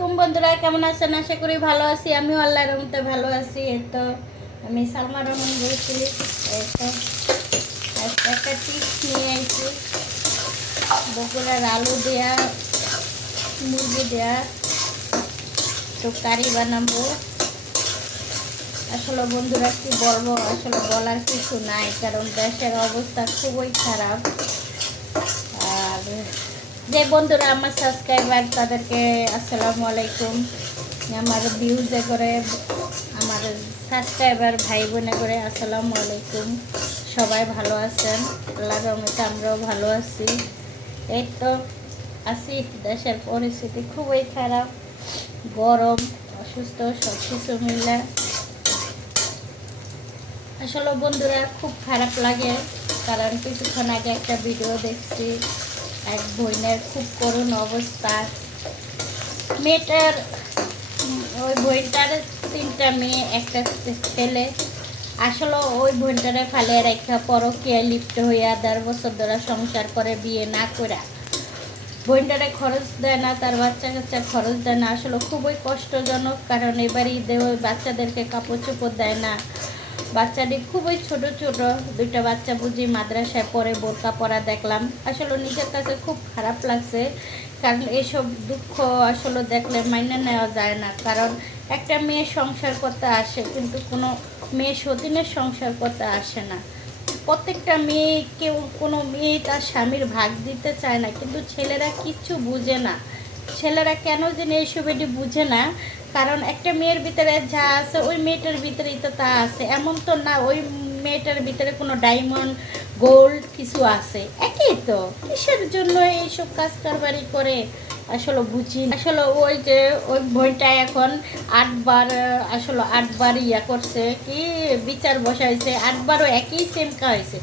আলাইকুম বন্ধুরা, কেমন আছেন? আশা করি ভালো আছি। আমিও আল্লাহর রহমতে ভালো আছি। এই তো আমি সালমা রহমান বলছি। এই তো একটা টিপস নিয়ে আইছি, বগুড়ার আলু দেয়া মুরগি দেয়া তো কারি বানাবো। আসলে বন্ধুরা কি বলবো, আসলে বলার কিছু নাই, কারণ দেশের অবস্থা খুবই খারাপ। আর যে বন্ধুরা আমার সাবস্ক্রাইবার তাদেরকে আসসালামু আলাইকুম। আমার ভিউজে করে আমার সাবস্ক্রাইবার ভাই বোনে করে আসসালামু আলাইকুম। সবাই ভালো আছেন? আল্লাহর রহমতে আমরাও ভালো আছি। এই তো আছি। দেশের পরিস্থিতি খুবই খারাপ, গরম, অসুস্থ, সব কিছু মিলে আসলে বন্ধুরা খুব খারাপ লাগে। কারণ কিছুক্ষণ আগে একটা ভিডিও দেখছি, এক বোনের খুব করুণ অবস্থা। মেয়েটার ওই বোনটার 3টা মেয়ে, একটা ছেলে। আসলে ওই বোনটারে ফালিয়ে রেখা পরকীয়ায় লিপ্ত হইয়া 1.5 বছর ধরে সংসার করে, বিয়ে না করে বোনটারে খরচ দেয় না, তার বাচ্চা কাচ্চা খরচ দেয় না। আসলে খুবই কষ্টজনক, কারণ এবার ঈদে ওই বাচ্চাদেরকে কাপড় চোপড় দেয় না। বাচ্চাটি খুবই ছোট ছোট, 2টা বাচ্চা বুঝি মাদ্রাসায় পড়ে, বোরকা পরা দেখলাম। আসলে নিজের কাছে খুব খারাপ লাগছে, কারণ এইসব দুঃখ আসলে দেখলে মাইনে নেওয়া যায় না। কারণ একটা মেয়ে সংসার করতে আসে, কিন্তু কোনো মেয়ে সতীনের সংসার করতে আসে না। প্রত্যেকটা মেয়ে, কেউ কোনো মেয়ে তার স্বামীর ভাগ দিতে চায় না, কিন্তু ছেলেরা কিচ্ছু বুঝে না। ছেলেরা কেন জানি এইসব এটি বুঝে না। কারণ একটা মেয়ের ভিতরে যা আছে ওই মেয়েটার ভিতরেই তো তা আছে, এমন তো না ওই মেয়েটার ভিতরে কোনো ডায়মন্ড গোল্ড কিছু আছে। একই তো, কিসের জন্য এইসব কাজ কারবারি করে আসলে বুঝি। আসলে ওই যে ওই বইটা এখন 8বার, আসলে 8বার ইয়া করছে, কি বিচার বসাইছে, 8বারও একই সেম কাজ হয়েছে,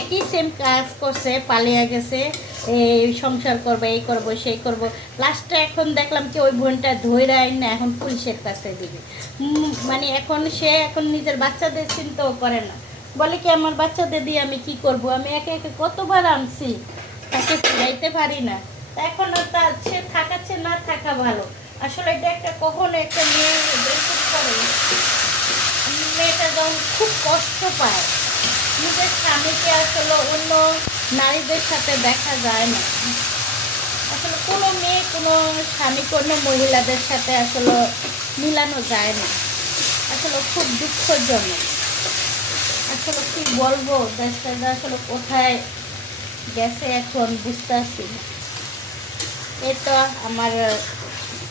একই সেম কাজ করছে, পালিয়ে গেছে, এই সংসার করবো, এই করবো, সেই করবো। লাস্টে এখন দেখলাম কি ওই বোনটা ধৈর্য আইন না, এখন পুলিশের কাছে দিবে। মানে এখন সে এখন নিজের বাচ্চাদের চিন্তাও করে না। বলে কি আমার বাচ্চাদের দিয়ে আমি কি করব, আমি একে একে কতবার আনছি, তাকে ফিরাইতে পারি না। এখন তার সে থাকাচ্ছে না থাকা ভালো। আসলে এটা একটা কখনো একটা মেয়ে করে, মেয়েটা যখন খুব কষ্ট পায়, নিজের স্বামীকে আসলে অন্য নারীদের সাথে দেখা যায় না। আসলে কোনো মেয়ে কোনো স্বামী কোনো মহিলাদের সাথে আসলে মিলানো যায় না। আসলে খুব দুঃখজনক। আসলে কি বলবো, দেশটা আসলে কোথায় গেছে এখন বুঝতেছি। এই তো আমার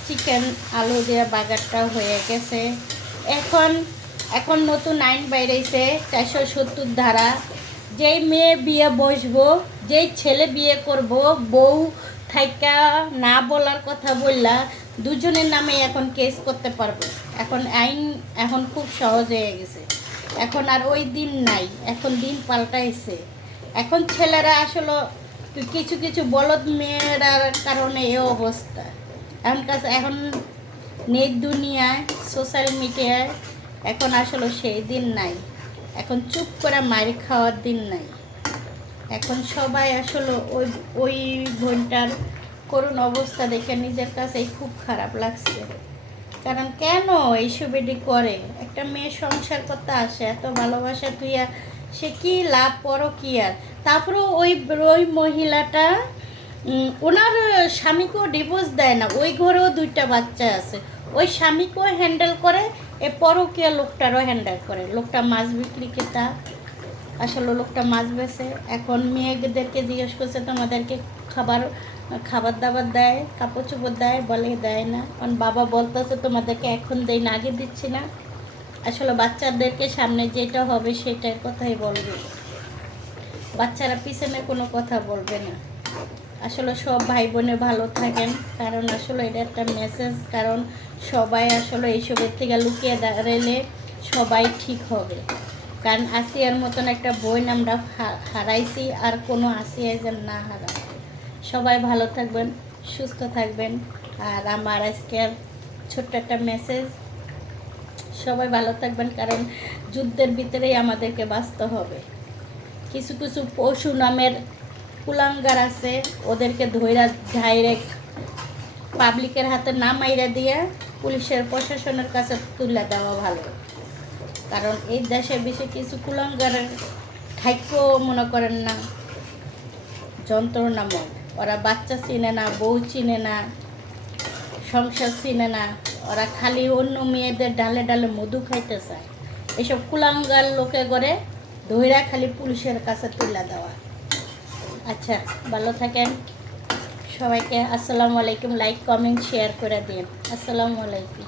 চিকেন আলু দিয়ে বাগারটা হয়ে গেছে। এখন এখন নতুন আইন বাইরেছে, 470 ধারা। যেই মেয়ে বিয়ে বসবো, যেই ছেলে বিয়ে করব, বউ থাইকা না বলার কথা বললা, দুজনের নামে এখন কেস করতে পারবো। এখন আইন এখন খুব সহজ হয়ে গেছে। এখন আর ওই দিন নাই, এখন দিন পাল্টাইছে। এখন ছেলেরা আসলে কিছু কিছু বলদ মেয়েরার কারণে এ অবস্থা। এখন নেট দুনিয়ায়, সোশ্যাল মিডিয়ায় এখন আসলে সেই দিন নাই। এখন চুপ করে মার খাওয়ার দিন নাই। এখন সবাই আসলে ওই ওই বোনটার করুণ অবস্থা দেখে নিজের কাছেই খুব খারাপ লাগছে। কারণ কেন এইসব এটি করে? একটা মেয়ে সংসার করতে আসে, এত ভালোবাসা তুইয়া সে কি লাভ পরো কি আর। তারপরেও ওই ওই মহিলাটা ওনার স্বামীকেও ডিভোর্স দেয় না, ওই ঘরেও 2টা বাচ্চা আছে, ওই স্বামীকেও হ্যান্ডেল করে, এ পরকীয়া লোকটারও হ্যান্ডেল করে। লোকটা মাছ বিক্রি খেতা, আসলে লোকটা মাছ বেছে। এখন মেয়েদেরকে জিজ্ঞেস করছে তোমাদেরকে খাবার খাবার দাবার দেয়, কাপড় চোপড় দেয়, বলে দেয় না। কারণ বাবা বলতেছে তোমাদেরকে এখন দেই না, আগে দিচ্ছি না। আসলে বাচ্চাদেরকে সামনে যেটা হবে সেটার কথাই বলবে, বাচ্চারা পিছনে কোনো কথা বলবে না। আসলে সব ভাই বোনে ভালো থাকেন, কারণ আসলে এটা একটা মেসেজ। কারণ সবাই আসলে এইসবের থেকে লুকিয়ে দাঁড়ালে সবাই ঠিক হবে। কারণ আসিয়ার মতন একটা বোন আমরা হারাইছি, আর কোনো আসিয়াই যেন না হারায়। সবাই ভালো থাকবেন, সুস্থ থাকবেন। আর আমার আজকের ছোট্ট একটা মেসেজ, সবাই ভালো থাকবেন, কারণ যুদ্ধের ভিতরেই আমাদেরকে বাঁচতে হবে। কিছু কিছু পশু নামের কুলাঙ্গার আছে, ওদেরকে ধৈরা ডাইরেক্ট পাবলিকের হাতে না মাইরা দিয়ে পুলিশের প্রশাসনের কাছে তুলে দেওয়া ভালো। কারণ এই দেশে বেশি কিছু কুলাঙ্গারের থাইকেও মনে করেন না যন্ত্রণাময়। ওরা বাচ্চা চিনে না, বউ চিনে না, সংসার চিনে না। ওরা খালি অন্য মেয়েদের ডালে ডালে মধু খাইতে চায়। এসব কুলাঙ্গার লোকে করে ধইরা খালি পুলিশের কাছে তুলে দেওয়া। আচ্ছা, ভালো থাকেন সবাইকে। আসসালামু আলাইকুম। লাইক কমেন্ট শেয়ার করে দিন। আসসালামু আলাইকুম।